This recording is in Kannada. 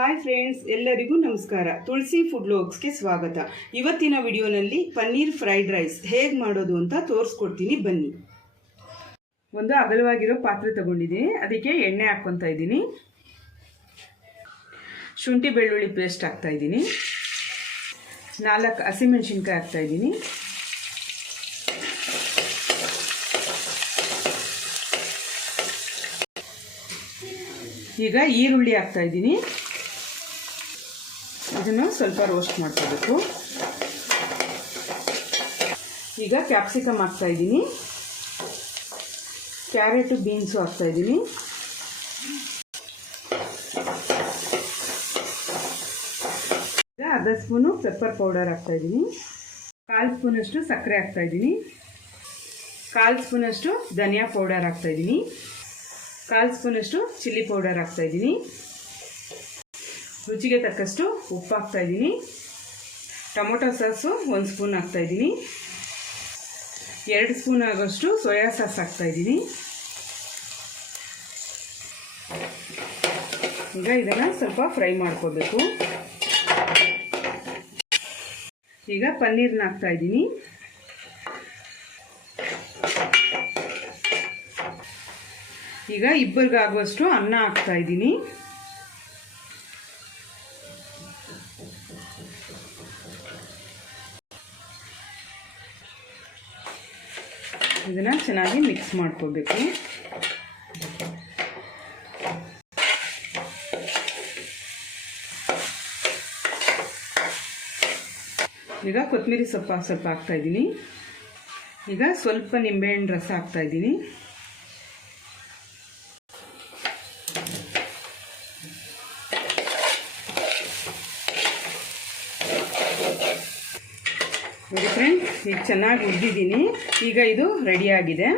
ಹಾಯ್ ಫ್ರೆಂಡ್ಸ್, ಎಲ್ಲರಿಗೂ ನಮಸ್ಕಾರ. ತುಳಸಿ ಫುಡ್ ವ್ಲಾಗ್ಸ್ಗೆ ಸ್ವಾಗತ. ಇವತ್ತಿನ ವಿಡಿಯೋನಲ್ಲಿ ಪನ್ನೀರ್ ಫ್ರೈಡ್ ರೈಸ್ ಹೇಗೆ ಮಾಡೋದು ಅಂತ ತೋರಿಸ್ಕೊಡ್ತೀನಿ, ಬನ್ನಿ. ಒಂದು ಅಗಲವಾಗಿರೋ ಪಾತ್ರೆ ತಗೊಂಡಿದ್ದೀನಿ, ಅದಕ್ಕೆ ಎಣ್ಣೆ ಹಾಕ್ಕೊತಾ ಇದ್ದೀನಿ. ಶುಂಠಿ ಬೆಳ್ಳುಳ್ಳಿ ಪೇಸ್ಟ್ ಹಾಕ್ತಾ ಇದ್ದೀನಿ. 4 ಹಸಿಮೆಣಸಿನ್ಕಾಯಿ ಹಾಕ್ತಾ ಇದ್ದೀನಿ. ಈಗ ಈರುಳ್ಳಿ ಹಾಕ್ತಾ ಇದ್ದೀನಿ. ಇದನ್ನು ಸ್ವಲ್ಪ ರೋಸ್ಟ್ ಮಾಡ್ಕೋಬೇಕು. ಈಗ ಕ್ಯಾಪ್ಸಿಕಮ್ ಹಾಕ್ತಾ ಇದ್ದೀನಿ. ಕ್ಯಾರೆಟು ಬೀನ್ಸು ಹಾಕ್ತಾ ಇದ್ದೀನಿ. ಈಗ ಅರ್ಧ ಸ್ಪೂನು ಪೆಪ್ಪರ್ ಪೌಡರ್ ಹಾಕ್ತಾ ಇದ್ದೀನಿ. 1/4 ಸ್ಪೂನಷ್ಟು ಸಕ್ಕರೆ ಹಾಕ್ತಾ ಇದ್ದೀನಿ. 1/4 ಸ್ಪೂನಷ್ಟು ಧನಿಯಾ ಪೌಡರ್ ಹಾಕ್ತಾ ಇದ್ದೀನಿ. 1/4 ಸ್ಪೂನಷ್ಟು ಚಿಲ್ಲಿ ಪೌಡರ್ ಹಾಕ್ತಾ ಇದ್ದೀನಿ. ರುಚಿಗೆ ತಕ್ಕಷ್ಟು ಉಪ್ಪು ಹಾಕ್ತಾ ಇದ್ದೀನಿ. ಟೊಮೊಟೊ ಸಾಸು 1 ಸ್ಪೂನ್ ಹಾಕ್ತಾ ಇದ್ದೀನಿ. 2 ಸ್ಪೂನ್ ಆಗೋಷ್ಟು ಸೋಯಾ ಸಾಸ್ ಹಾಕ್ತಾ ಇದ್ದೀನಿ. ಈಗ ಇದನ್ನು ಸ್ವಲ್ಪ ಫ್ರೈ ಮಾಡ್ಕೋಬೇಕು. ಈಗ ಪನ್ನೀರ್ನ ಹಾಕ್ತಾ ಇದ್ದೀನಿ. ಈಗ ಇಬ್ಬರಿಗಾಗುವಷ್ಟು ಅನ್ನ ಹಾಕ್ತಾ ಇದ್ದೀನಿ. ಇದನ್ನು ಚೆನ್ನಾಗಿ ಮಿಕ್ಸ್ ಮಾಡ್ಕೋಬೇಕು. ಈಗ ಕೊತ್ತಂಬರಿ ಸೊಪ್ಪು ಸ್ವಲ್ಪ ಹಾಕ್ತಾ ಇದ್ದೀನಿ. ಈಗ ಸ್ವಲ್ಪ ನಿಂಬೆಹಣ್ಣು ರಸ ಹಾಕ್ತಾ ಇದ್ದೀನಿ. ನೋಡಿ ಫ್ರೆಂಡ್ಸ್, ಈಗ ಚೆನ್ನಾಗಿ ಹುರಿದಿದ್ದೀನಿ. ಈಗ ಇದು ರೆಡಿಯಾಗಿದೆ.